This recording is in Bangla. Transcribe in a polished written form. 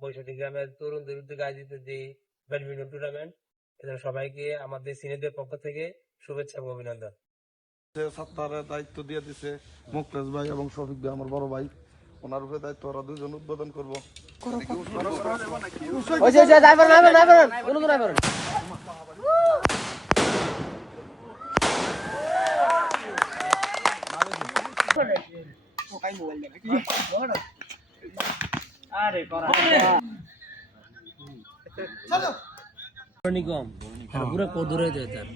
বৈশাখী গ্রামের তরুণদের উদ্যোগে আয়োজিত যে ব্যাডমিন্টন টুর্নামেন্ট, এদের সবাইকে আমাদের সিনিয়রদের পক্ষ থেকে শুভেচ্ছা এবং অভিনন্দন। ছাত্রের দায়িত্ব দিয়ে দিছে মুকলেশ ভাই এবং শফিক ভাই, আমার বড় ভাই। ওনার উপরে দায়িত্ব ওরা দুজন উদ্বোধন করবো। পুরো কদরে যায় তার